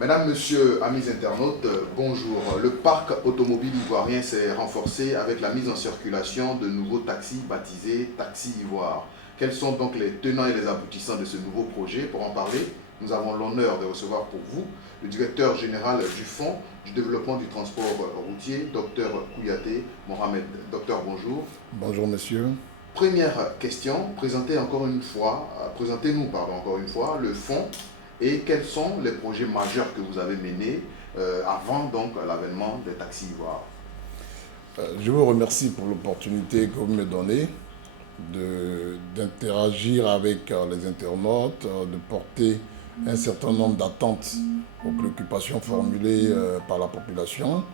Mesdames, Messieurs, amis internautes, bonjour. Le parc automobile ivoirien s'est renforcé avec la mise en circulation de nouveaux taxis baptisés Taxi Ivoire. Quels sont donc les tenants et les aboutissants de ce nouveau projet? Pour en parler, nous avons l'honneur de recevoir pour vous le directeur général du Fonds du développement du transport routier, Dr Kouyaté Mohamed. Docteur, bonjour. Bonjour monsieur. Première question, présentez-nous encore une fois le fonds et quels sont les projets majeurs que vous avez menés avant donc l'avènement des taxis ivoires. Je vous remercie pour l'opportunité que vous me donnez d'interagir avec les internautes, de porter un certain nombre d'attentes aux préoccupations formulées par la population.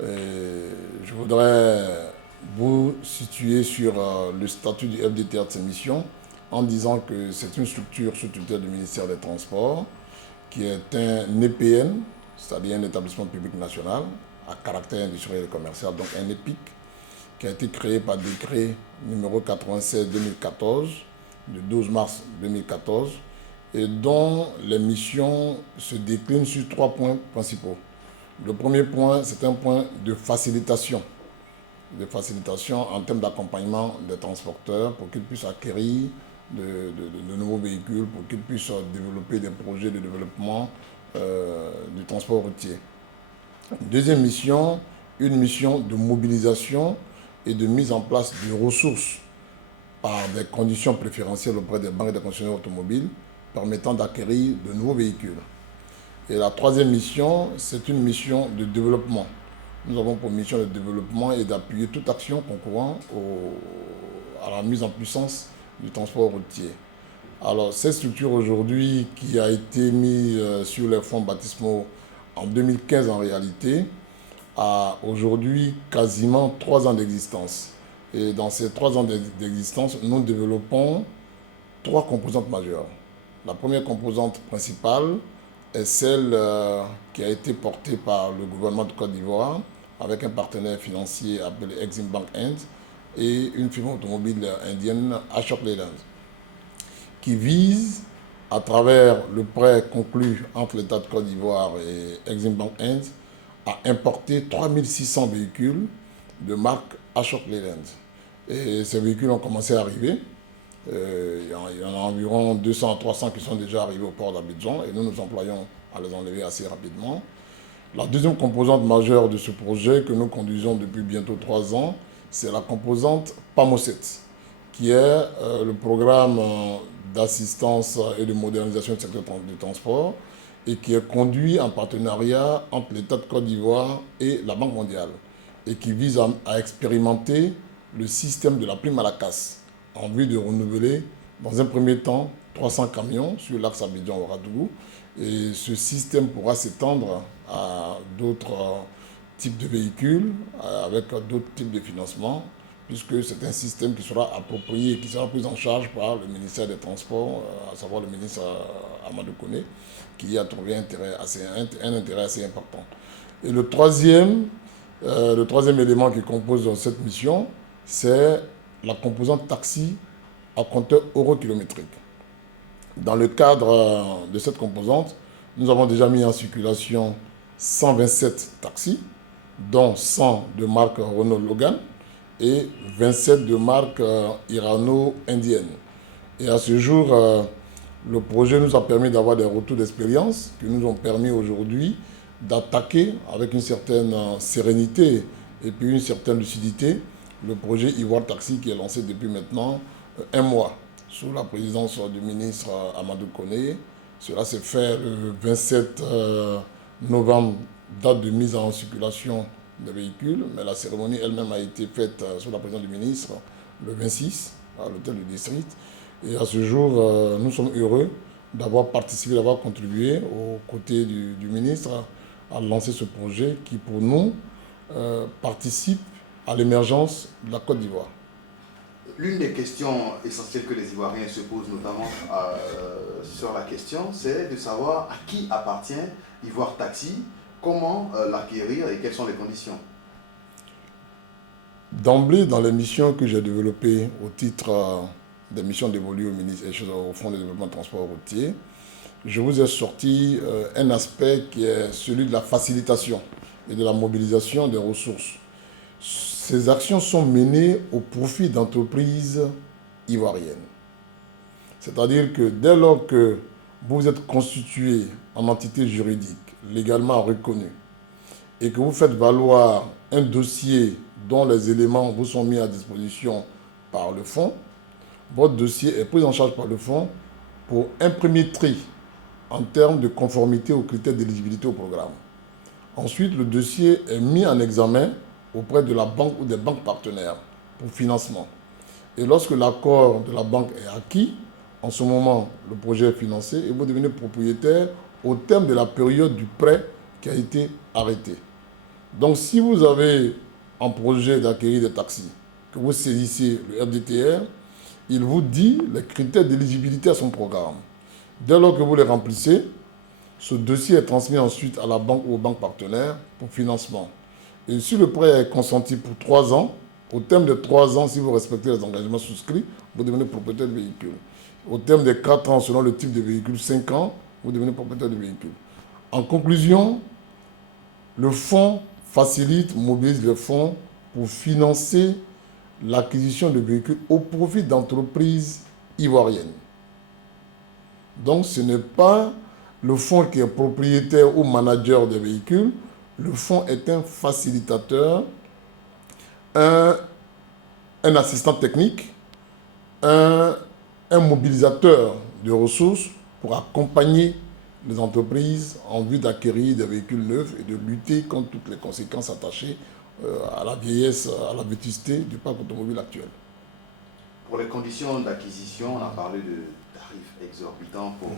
Je voudrais vous situer sur le statut du FDTR de ces missions en disant que c'est une structure sous tutelle du ministère des Transports qui est un EPN, c'est-à-dire un établissement public national à caractère industriel et commercial, donc un EPIC, qui a été créé par décret numéro 96-2014 du 12 mars 2014 et dont les missions se déclinent sur 3 points principaux. Le premier point, c'est un point de facilitation en termes d'accompagnement des transporteurs pour qu'ils puissent acquérir de nouveaux véhicules, pour qu'ils puissent développer des projets de développement du transport routier. Deuxième mission, une mission de mobilisation et de mise en place de ressources par des conditions préférentielles auprès des banques et des concessionnaires automobiles permettant d'acquérir de nouveaux véhicules. Et la troisième mission, c'est une mission de développement. Nous avons pour mission de développement et d'appuyer toute action concourant à la mise en puissance du transport routier. Alors, cette structure aujourd'hui qui a été mise sur les fonds baptismaux en 2015 en réalité, a aujourd'hui quasiment 3 ans d'existence. Et dans ces 3 ans d'existence, nous développons 3 composantes majeures. La première composante principale est celle qui a été portée par le gouvernement de Côte d'Ivoire avec un partenaire financier appelé Exim Bank Inde et une firme automobile indienne, Ashok Leyland, qui vise, à travers le prêt conclu entre l'État de Côte d'Ivoire et Exim Bank Inde, à importer 3600 véhicules de marque Ashok Leyland. Et ces véhicules ont commencé à arriver. Il y en a environ 200 à 300 qui sont déjà arrivés au port d'Abidjan et nous nous employons à les enlever assez rapidement. La deuxième composante majeure de ce projet que nous conduisons depuis bientôt 3 ans, c'est la composante PAMOSET, qui est le programme d'assistance et de modernisation du secteur du transport et qui est conduit en partenariat entre l'État de Côte d'Ivoire et la Banque mondiale et qui vise à expérimenter le système de la prime à la casse en vue de renouveler dans un premier temps 300 camions sur l'axe Abidjan-Ouagadougou et ce système pourra s'étendre à d'autres types de véhicules avec d'autres types de financement puisque c'est un système qui sera approprié et qui sera pris en charge par le ministère des Transports, à savoir le ministre Amadou Koné, qui y a trouvé un intérêt assez important. Et le troisième élément qui compose cette mission, c'est la composante taxi à compteur euro-kilométrique. Dans le cadre de cette composante, nous avons déjà mis en circulation 127 taxis, dont 100 de marque Renault Logan et 27 de marque irano-indienne. Et à ce jour, le projet nous a permis d'avoir des retours d'expérience qui nous ont permis aujourd'hui d'attaquer avec une certaine sérénité et puis une certaine lucidité le projet Ivoire Taxi qui est lancé depuis maintenant 1 mois sous la présidence du ministre Amadou Koné. Cela s'est fait le 27 novembre, date de mise en circulation des véhicules, mais la cérémonie elle-même a été faite sous la présidence du ministre le 26 à l'hôtel du district. Et à ce jour, nous sommes heureux d'avoir participé, d'avoir contribué aux côtés du ministre à lancer ce projet qui, pour nous, participe à l'émergence de la Côte d'Ivoire. L'une des questions essentielles que les Ivoiriens se posent, notamment sur la question, c'est de savoir à qui appartient Ivoire Taxi, comment l'acquérir et quelles sont les conditions. D'emblée, dans les missions que j'ai développées au titre des missions dévolues au Fonds de développement de transport routier, je vous ai sorti un aspect qui est celui de la facilitation et de la mobilisation des ressources. Ces actions sont menées au profit d'entreprises ivoiriennes. C'est-à-dire que dès lors que vous êtes constitué en entité juridique légalement reconnue et que vous faites valoir un dossier dont les éléments vous sont mis à disposition par le fonds, votre dossier est pris en charge par le fonds pour un premier tri en termes de conformité aux critères d'éligibilité au programme. Ensuite, le dossier est mis en examen auprès de la banque ou des banques partenaires pour financement. Et lorsque l'accord de la banque est acquis, en ce moment, le projet est financé et vous devenez propriétaire au terme de la période du prêt qui a été arrêté. Donc, si vous avez un projet d'acquérir des taxis, que vous saisissez le RDTR, il vous dit les critères d'éligibilité à son programme. Dès lors que vous les remplissez, ce dossier est transmis ensuite à la banque ou aux banques partenaires pour financement. Et si le prêt est consenti pour 3 ans, au terme de 3 ans, si vous respectez les engagements souscrits, vous devenez propriétaire du véhicule. Au terme de 4 ans, selon le type de véhicule, 5 ans, vous devenez propriétaire du véhicule. En conclusion, le fonds facilite, mobilise le fonds pour financer l'acquisition de véhicules au profit d'entreprises ivoiriennes. Donc ce n'est pas le fonds qui est propriétaire ou manager des véhicules. Le fonds est un facilitateur, un assistant technique, un mobilisateur de ressources pour accompagner les entreprises en vue d'acquérir des véhicules neufs et de lutter contre toutes les conséquences attachées à la vieillesse, à la vétusté du parc automobile actuel. Pour les conditions d'acquisition, on a parlé de tarifs exorbitants pour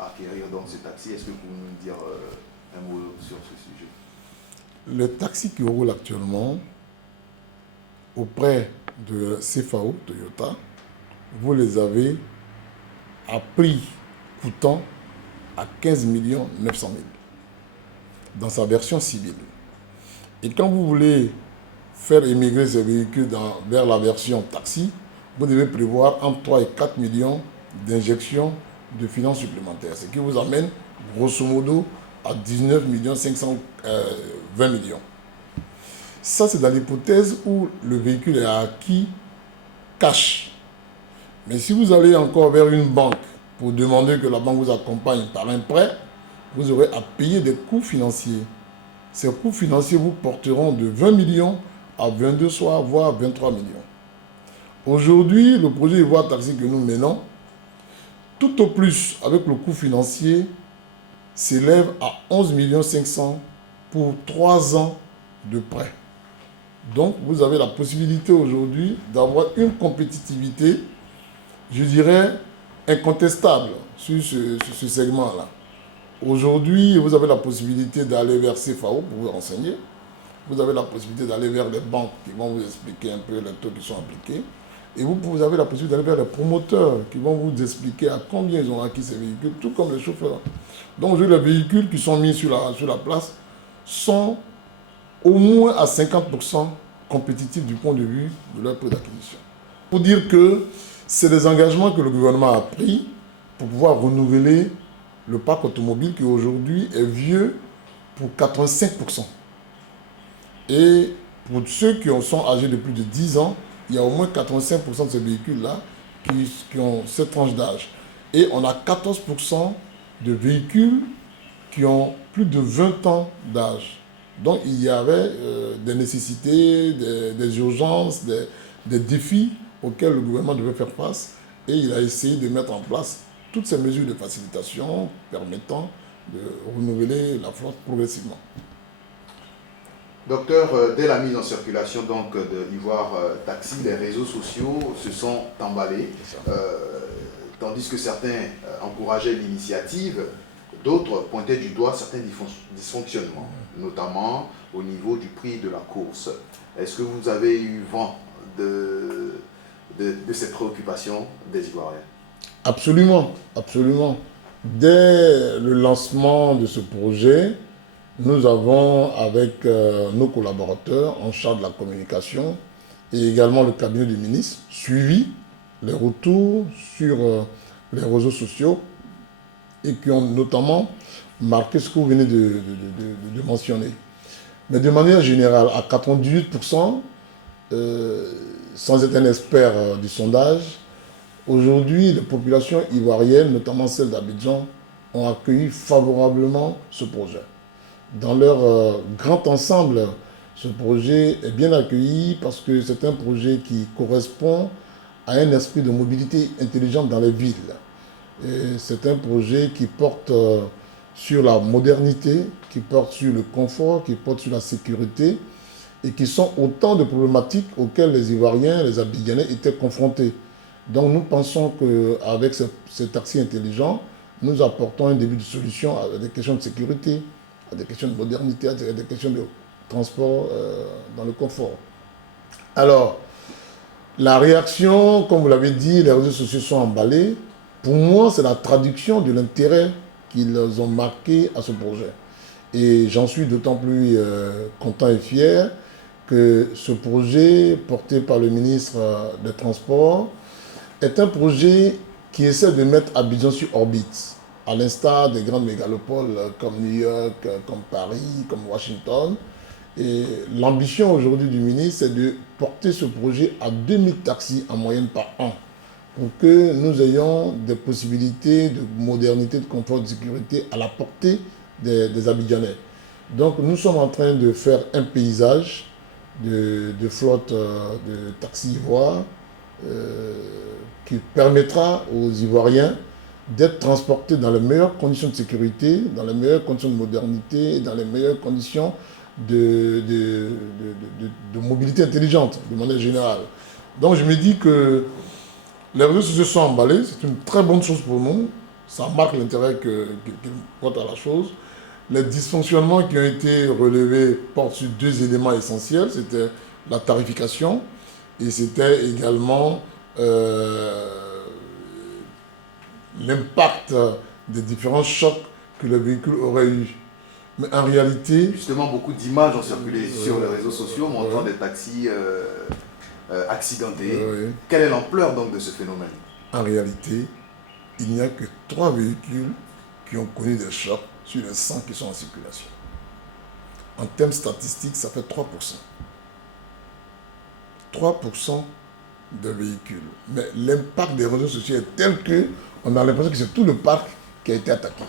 acquérir donc ces taxis. Est-ce que vous pouvez nous dire un mot sur ce sujet? Les taxis qui roulent actuellement auprès de CFAO, Toyota, vous les avez à prix coûtant à 15 900 000 dans sa version civile. Et quand vous voulez faire émigrer ces véhicules vers la version taxi, vous devez prévoir entre 3 et 4 millions d'injections de finances supplémentaires, ce qui vous amène grosso modo à 19 520 millions. Ça, c'est dans l'hypothèse où le véhicule est acquis cash. Mais si vous allez encore vers une banque pour demander que la banque vous accompagne par un prêt, vous aurez à payer des coûts financiers. Ces coûts financiers vous porteront de 20 millions à 22, voire 23 millions. Aujourd'hui, le projet Ivoire Taxi que nous menons, tout au plus avec le coût financier, s'élève à 11 500 000 pour 3 ans de prêt. Donc, vous avez la possibilité aujourd'hui d'avoir une compétitivité, je dirais, incontestable sur ce segment-là. Aujourd'hui, vous avez la possibilité d'aller vers CFAO pour vous renseigner. Vous avez la possibilité d'aller vers les banques qui vont vous expliquer un peu les taux qui sont appliqués. Et vous avez la possibilité d'aller vers les promoteurs qui vont vous expliquer à combien ils ont acquis ces véhicules, tout comme les chauffeurs. Donc, les véhicules qui sont mis sur la place sont au moins à 50% compétitifs du point de vue de leur prix d'acquisition. Pour dire que c'est des engagements que le gouvernement a pris pour pouvoir renouveler le parc automobile qui aujourd'hui est vieux pour 85%. Et pour ceux qui sont âgés de plus de 10 ans, il y a au moins 85% de ces véhicules-là qui ont cette tranche d'âge. Et on a 14% de véhicules qui ont plus de 20 ans d'âge. Donc il y avait des nécessités, des urgences, des défis auxquels le gouvernement devait faire face. Et il a essayé de mettre en place toutes ces mesures de facilitation permettant de renouveler la flotte progressivement. Docteur, dès la mise en circulation donc, de Ivoire Taxi, les réseaux sociaux se sont emballés, tandis que certains encourageaient l'initiative, d'autres pointaient du doigt certains dysfonctionnements, notamment au niveau du prix de la course. Est-ce que vous avez eu vent de ces préoccupations des Ivoiriens? Absolument, absolument. Dès le lancement de ce projet, nous avons, avec nos collaborateurs en charge de la communication et également le cabinet du ministre, suivi les retours sur les réseaux sociaux et qui ont notamment marqué ce que vous venez de mentionner. Mais de manière générale, à 98%, sans être un expert du sondage, aujourd'hui, les populations ivoiriennes, notamment celles d'Abidjan, ont accueilli favorablement ce projet. Dans leur grand ensemble, ce projet est bien accueilli parce que c'est un projet qui correspond à un esprit de mobilité intelligente dans les villes. C'est un projet qui porte sur la modernité, qui porte sur le confort, qui porte sur la sécurité, et qui sont autant de problématiques auxquelles les Ivoiriens, les Abidjanais étaient confrontés. Donc nous pensons qu'avec ces taxis intelligents, nous apportons un début de solution à des questions de sécurité, à des questions de modernité, à des questions de transport dans le confort. Alors, la réaction, comme vous l'avez dit, les réseaux sociaux sont emballés. Pour moi, c'est la traduction de l'intérêt qu'ils ont marqué à ce projet. Et j'en suis d'autant plus content et fier que ce projet, porté par le ministre des Transports, est un projet qui essaie de mettre Abidjan sur orbite, à l'instar des grandes mégalopoles comme New York, comme Paris, comme Washington. Et l'ambition aujourd'hui du ministre, c'est de porter ce projet à 2000 taxis en moyenne par an, pour que nous ayons des possibilités de modernité, de confort, de sécurité à la portée des Abidjanais. Donc nous sommes en train de faire un paysage de flotte de taxis ivoires qui permettra aux Ivoiriens d'être transportés dans les meilleures conditions de sécurité, dans les meilleures conditions de modernité, et dans les meilleures conditions de mobilité intelligente, de manière générale. Donc je me dis que les réseaux sociaux sont emballés, c'est une très bonne chose pour nous, ça marque l'intérêt qu'ils portent à la chose. Les dysfonctionnements qui ont été relevés portent sur deux éléments essentiels, c'était la tarification et c'était également l'impact des différents chocs que le véhicule aurait eu. Mais en réalité... Justement, beaucoup d'images ont circulé sur les réseaux sociaux montrant des taxis accidentés. Quelle est l'ampleur donc de ce phénomène? En réalité, il n'y a que 3 véhicules qui ont connu des chocs sur les 100 qui sont en circulation. En termes statistiques, ça fait 3%. 3% de véhicules. Mais l'impact des réseaux sociaux est tel qu'on a l'impression que c'est tout le parc qui a été attaqué.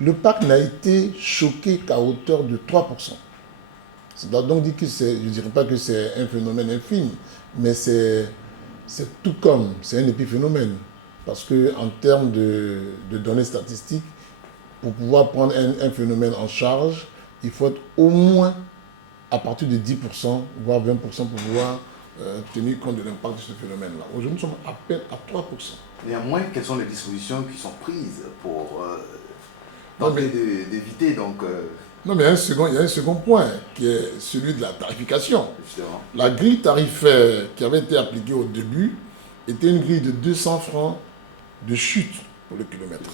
Le parc n'a été choqué qu'à hauteur de 3%. Ça doit donc dire que je ne dirais pas que c'est un phénomène infime, mais c'est tout comme, c'est un épiphénomène. Parce qu'en termes de données statistiques, pour pouvoir prendre un phénomène en charge, il faut être au moins à partir de 10%, voire 20% pour pouvoir tenir compte de l'impact de ce phénomène-là. Aujourd'hui, nous sommes à peine à 3%. Néanmoins, quelles sont les dispositions qui sont prises pour tenter d'éviter donc... Non, mais il y a un second point, qui est celui de la tarification. Justement. La grille tarifaire qui avait été appliquée au début était une grille de 200 francs de chute pour le kilomètre.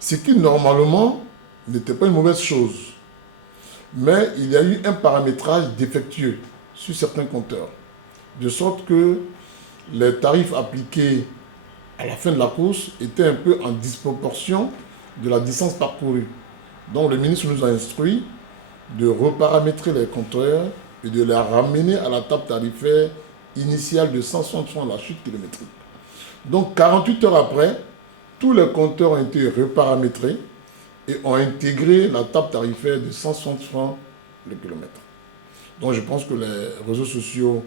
Ce qui, normalement, n'était pas une mauvaise chose. Mais il y a eu un paramétrage défectueux sur certains compteurs. De sorte que les tarifs appliqués à la fin de la course étaient un peu en disproportion de la distance parcourue. Donc le ministre nous a instruit de reparamétrer les compteurs et de les ramener à la table tarifaire initiale de 160 francs la chute kilométrique. Donc 48 heures après, tous les compteurs ont été reparamétrés et ont intégré la table tarifaire de 160 francs le kilomètre. Donc je pense que les réseaux sociaux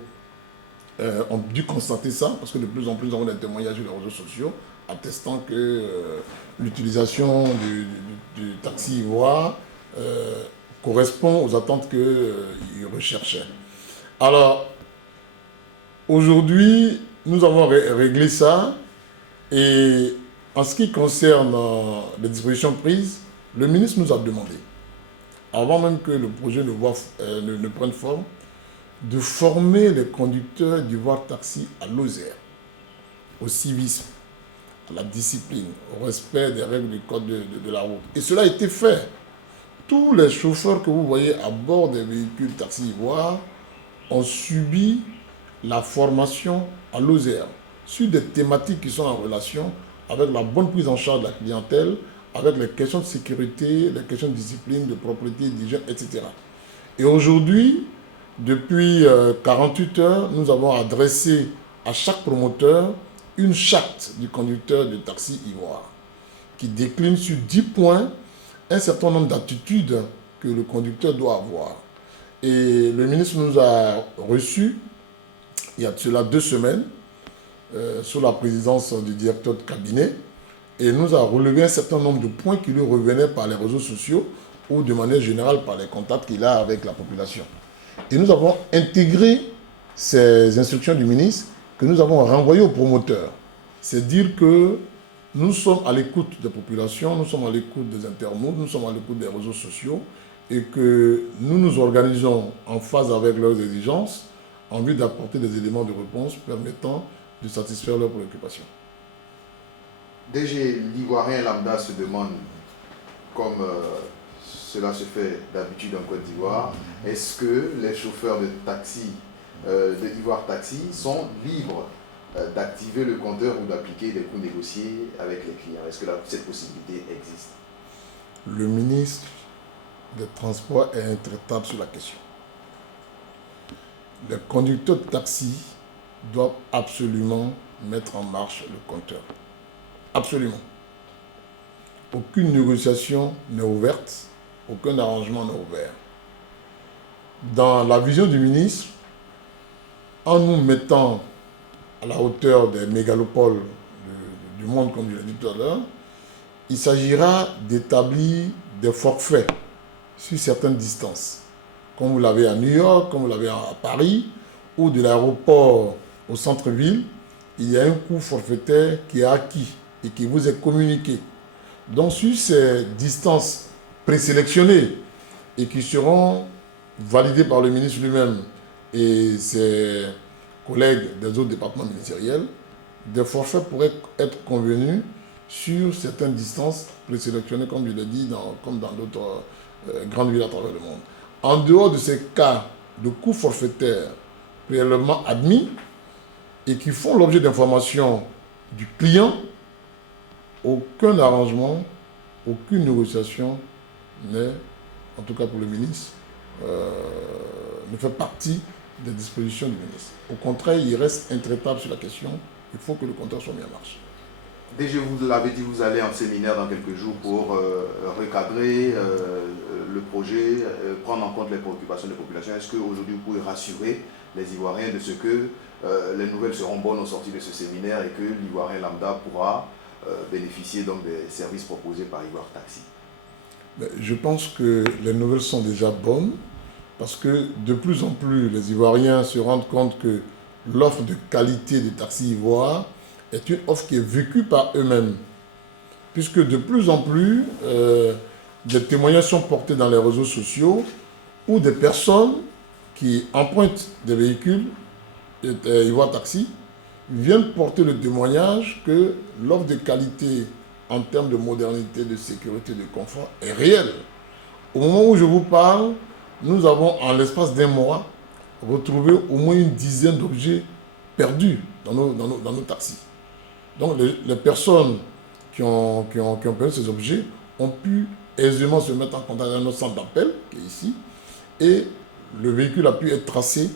ont dû constater ça, parce que de plus en plus nous avons des témoignages sur les réseaux sociaux attestant que l'utilisation du taxi ivoire correspond aux attentes qu'ils recherchaient. Alors, aujourd'hui, nous avons réglé ça, et en ce qui concerne les dispositions prises, le ministre nous a demandé, avant même que le projet ne prenne forme, de former les conducteurs d'Ivoire Taxi à l'OSER, au civisme, à la discipline, au respect des règles du code de la route. Et cela a été fait. Tous les chauffeurs que vous voyez à bord des véhicules taxi ivoire ont subi la formation à l'OSER sur des thématiques qui sont en relation avec la bonne prise en charge de la clientèle, avec les questions de sécurité, les questions de discipline, de propriété, d'hygiène, etc. Et aujourd'hui, depuis 48 heures, nous avons adressé à chaque promoteur une charte du conducteur de taxi Ivoire qui décline sur 10 points un certain nombre d'attitudes que le conducteur doit avoir. Et le ministre nous a reçus, il y a de cela 2 semaines, sous la présidence du directeur de cabinet, et nous a relevé un certain nombre de points qui lui revenaient par les réseaux sociaux ou de manière générale par les contacts qu'il a avec la population. Et nous avons intégré ces instructions du ministre que nous avons renvoyées aux promoteurs. C'est dire que nous sommes à l'écoute des populations, nous sommes à l'écoute des internautes, nous sommes à l'écoute des réseaux sociaux et que nous nous organisons en phase avec leurs exigences en vue d'apporter des éléments de réponse permettant de satisfaire leurs préoccupations. DG, l'Ivoirien lambda se demande, comme cela se fait d'habitude en Côte d'Ivoire, est-ce que les chauffeurs de taxi, de Ivoire Taxi, sont libres d'activer le compteur ou d'appliquer des coûts négociés avec les clients? Est-ce que cette possibilité existe? Le ministre des Transports est intraitable sur la question. Les conducteurs de taxi doivent absolument mettre en marche le compteur. Absolument. Aucune négociation n'est ouverte, aucun arrangement n'est ouvert. Dans la vision du ministre, en nous mettant à la hauteur des mégalopoles du monde, comme je l'ai dit tout à l'heure, il s'agira d'établir des forfaits sur certaines distances, comme vous l'avez à New York, comme vous l'avez à Paris, ou de l'aéroport au centre-ville, il y a un coût forfaitaire qui est acquis et qui vous est communiqué. Donc sur ces distances présélectionnées et qui seront validées par le ministre lui-même et ses collègues des autres départements ministériels, des forfaits pourraient être convenus sur certaines distances présélectionnées, comme je l'ai dit, comme dans d'autres grandes villes à travers le monde. En dehors de ces cas de coûts forfaitaires préalablement admis et qui font l'objet d'informations du client, aucun arrangement, aucune négociation n'est, en tout cas pour le ministre, ne fait partie des dispositions du ministre. Au contraire, il reste intraitable sur la question. Il faut que le compteur soit mis en marche. Déjà, vous l'avez dit, vous allez en séminaire dans quelques jours pour recadrer le projet, prendre en compte les préoccupations des populations. Est-ce qu'aujourd'hui, vous pouvez rassurer les Ivoiriens de ce que les nouvelles seront bonnes au sortir de ce séminaire et que l'Ivoirien lambda pourra bénéficier donc des services proposés par Ivoire Taxi? Je pense que les nouvelles sont déjà bonnes parce que de plus en plus, les Ivoiriens se rendent compte que l'offre de qualité de Taxi Ivoire est une offre qui est vécue par eux-mêmes. Puisque de plus en plus, des témoignages sont portés dans les réseaux sociaux où des personnes qui empruntent des véhicules Ivoire Taxi viennent porter le témoignage que l'offre de qualité en termes de modernité, de sécurité, de confort est réelle. Au moment où je vous parle, nous avons en l'espace d'1 mois retrouvé au moins une dizaine d'objets perdus dans nos taxis. Donc les personnes qui ont perdu ces objets ont pu aisément se mettre en contact avec notre centre d'appel qui est ici et le véhicule a pu être tracé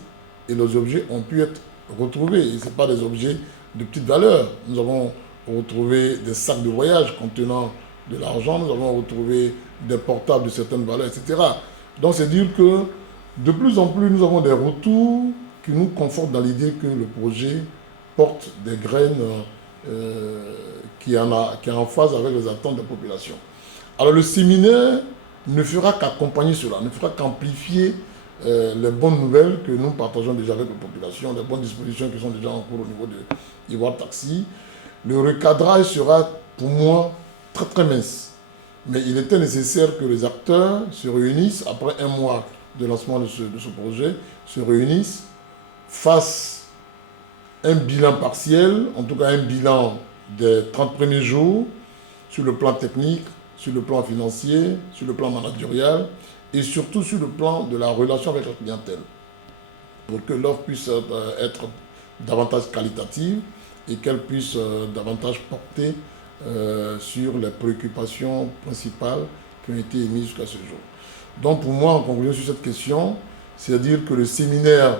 et les objets ont pu être retrouvés. Et ce n'est pas des objets de petite valeur. Nous avons retrouvé des sacs de voyage contenant de l'argent, nous avons retrouvé des portables de certaines valeurs, etc. Donc c'est dire que de plus en plus nous avons des retours qui nous confortent dans l'idée que le projet porte des graines qui est en phase avec les attentes des populations. Alors le séminaire ne fera qu'accompagner cela, ne fera qu'amplifier les bonnes nouvelles que nous partageons déjà avec la population, les bonnes dispositions qui sont déjà en cours au niveau de Ivoire Taxi. Le recadrage sera pour moi très très mince. Mais il était nécessaire que les acteurs se réunissent après 1 mois de lancement de ce projet, se réunissent, fassent un bilan partiel, en tout cas un bilan des 30 premiers jours, sur le plan technique, sur le plan financier, sur le plan managérial et surtout sur le plan de la relation avec la clientèle, pour que l'offre puisse être davantage qualitative et qu'elle puisse davantage porter sur les préoccupations principales qui ont été émises jusqu'à ce jour. Donc pour moi, en conclusion sur cette question, c'est-à-dire que le séminaire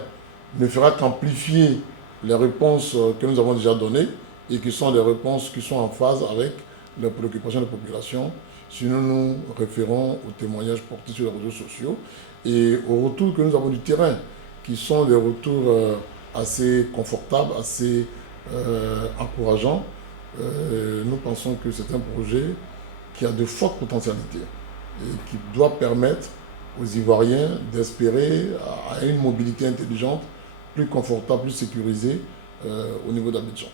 ne fera qu'amplifier les réponses que nous avons déjà données et qui sont des réponses qui sont en phase avec les préoccupations de la population. Si nous nous référons aux témoignages portés sur les réseaux sociaux et aux retours que nous avons du terrain, qui sont des retours assez confortables, assez encourageants, nous pensons que c'est un projet qui a de fortes potentialités et qui doit permettre aux Ivoiriens d'espérer à une mobilité intelligente, plus confortable, plus sécurisée au niveau d'Abidjan.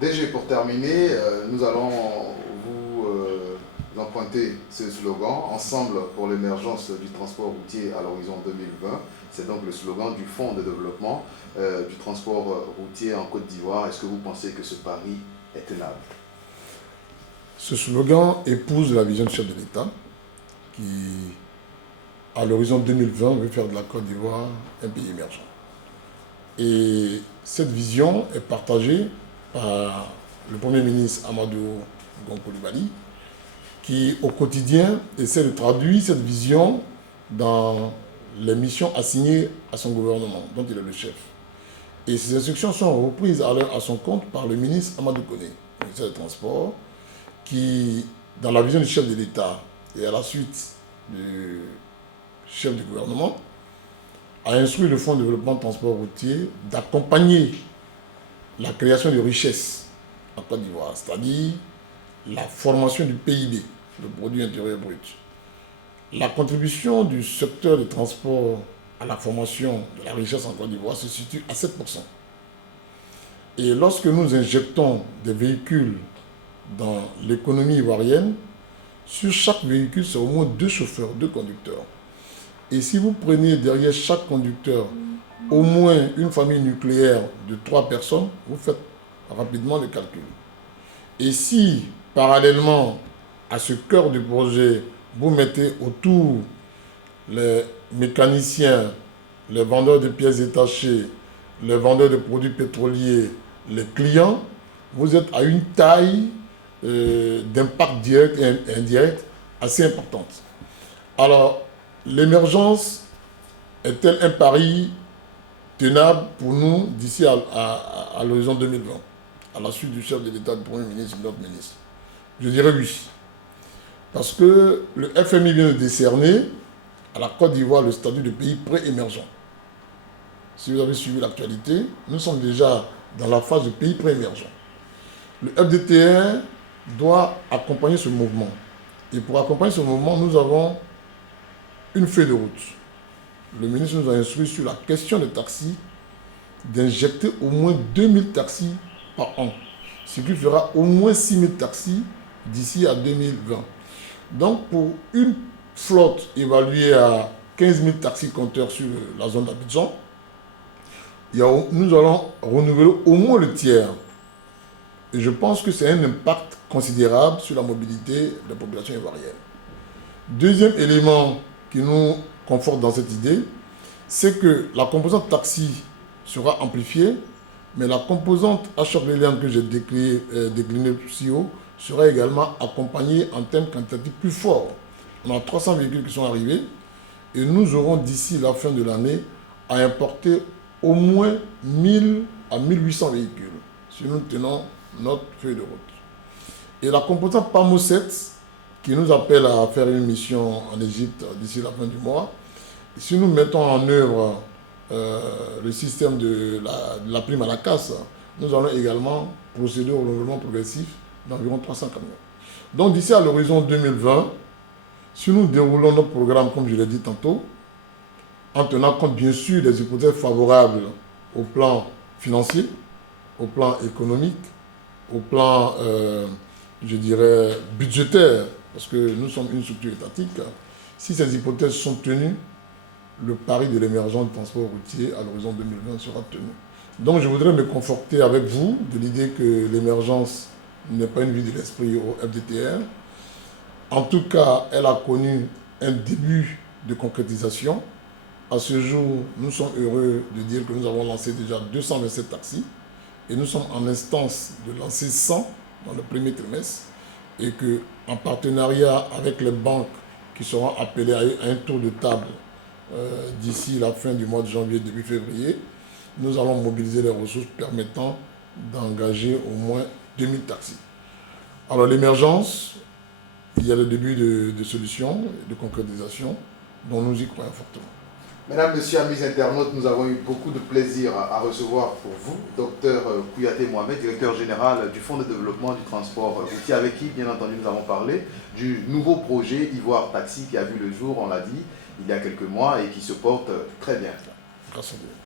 DG, pour terminer, nous allons vous emprunter ce slogan, Ensemble pour l'émergence du transport routier à l'horizon 2020. C'est donc le slogan du Fonds de développement du transport routier en Côte d'Ivoire. Est-ce que vous pensez que ce pari est tenable? Ce slogan épouse la vision du chef de l'État qui, à l'horizon 2020, veut faire de la Côte d'Ivoire un pays émergent. Et cette vision est partagée par le Premier ministre Amadou Gon Coulibaly, qui au quotidien essaie de traduire cette vision dans les missions assignées à son gouvernement, dont il est le chef. Et ces instructions sont reprises à son compte par le ministre Amadou Koné, le ministère des Transports, qui, dans la vision du chef de l'État et à la suite du chef du gouvernement, a instruit le Fonds de développement transport routier d'accompagner la création de richesses en Côte d'Ivoire, c'est-à-dire la formation du PIB, le produit intérieur brut. La contribution du secteur des transports à la formation de la richesse en Côte d'Ivoire se situe à 7%. Et lorsque nous injectons des véhicules dans l'économie ivoirienne, sur chaque véhicule, c'est au moins 2 chauffeurs, 2 conducteurs. Et si vous prenez derrière chaque conducteur au moins une famille nucléaire de 3 personnes, vous faites rapidement le calcul. Et si, parallèlement à ce cœur du projet, vous mettez autour les mécaniciens, les vendeurs de pièces détachées, les vendeurs de produits pétroliers, les clients, vous êtes à une taille d'impact direct et indirect assez importante. Alors, l'émergence est-elle un pari tenable pour nous d'ici à l'horizon 2020, à la suite du chef de l'État, du Premier ministre et de notre ministre? Je dirais oui. Parce que le FMI vient de décerner à la Côte d'Ivoire le statut de pays pré-émergent. Si vous avez suivi l'actualité, nous sommes déjà dans la phase de pays pré-émergent. Le FDTR doit accompagner ce mouvement. Et pour accompagner ce mouvement, nous avons une feuille de route. Le ministre nous a instruit sur la question des taxis d'injecter au moins 2000 taxis par an, ce qui fera au moins 6000 taxis d'ici à 2020. Donc pour une flotte évaluée à 15 000 taxis compteurs sur la zone d'Abidjan, nous allons renouveler au moins le tiers. Et je pense que c'est un impact considérable sur la mobilité de la population ivoirienne. Deuxième élément qui nous conforte dans cette idée, c'est que la composante taxi sera amplifiée, mais la composante HRLM que j'ai déclinée plus haut sera également accompagnée en termes quantitatifs plus forts. On a 300 véhicules qui sont arrivés et nous aurons d'ici la fin de l'année à importer au moins 1000 à 1800 véhicules, si nous tenons notre feuille de route. Et la composante PAMO 7, qui nous appelle à faire une mission en Égypte d'ici la fin du mois, si nous mettons en œuvre le système de la prime à la casse, nous allons également procéder au renouvellement progressif d'environ 300 camions. Donc d'ici à l'horizon 2020, si nous déroulons notre programme, comme je l'ai dit tantôt, en tenant compte bien sûr des hypothèses favorables au plan financier, au plan économique, au plan, je dirais, budgétaire, parce que nous sommes une structure étatique, si ces hypothèses sont tenues, le pari de l'émergence du transport routier à l'horizon 2020 sera tenu. Donc je voudrais me conforter avec vous de l'idée que l'émergence n'est pas une vue de l'esprit au FDTR. En tout cas, elle a connu un début de concrétisation. À ce jour, nous sommes heureux de dire que nous avons lancé déjà 227 taxis et nous sommes en instance de lancer 100 dans le premier trimestre et qu'en partenariat avec les banques qui seront appelées à un tour de table d'ici la fin du mois de janvier, début février, nous allons mobiliser les ressources permettant d'engager au moins 2000 taxis. Alors l'émergence, il y a le début de solutions, de concrétisation, dont nous y croyons fortement. Mesdames, Messieurs, amis internautes, nous avons eu beaucoup de plaisir à recevoir pour vous, Dr Kouyaté Mohamed, directeur général du Fonds de développement du transport routier, avec qui, bien entendu, nous avons parlé du nouveau projet Ivoire Taxi qui a vu le jour, on l'a dit, il y a quelques mois et qui se porte très bien. Grâce à Dieu.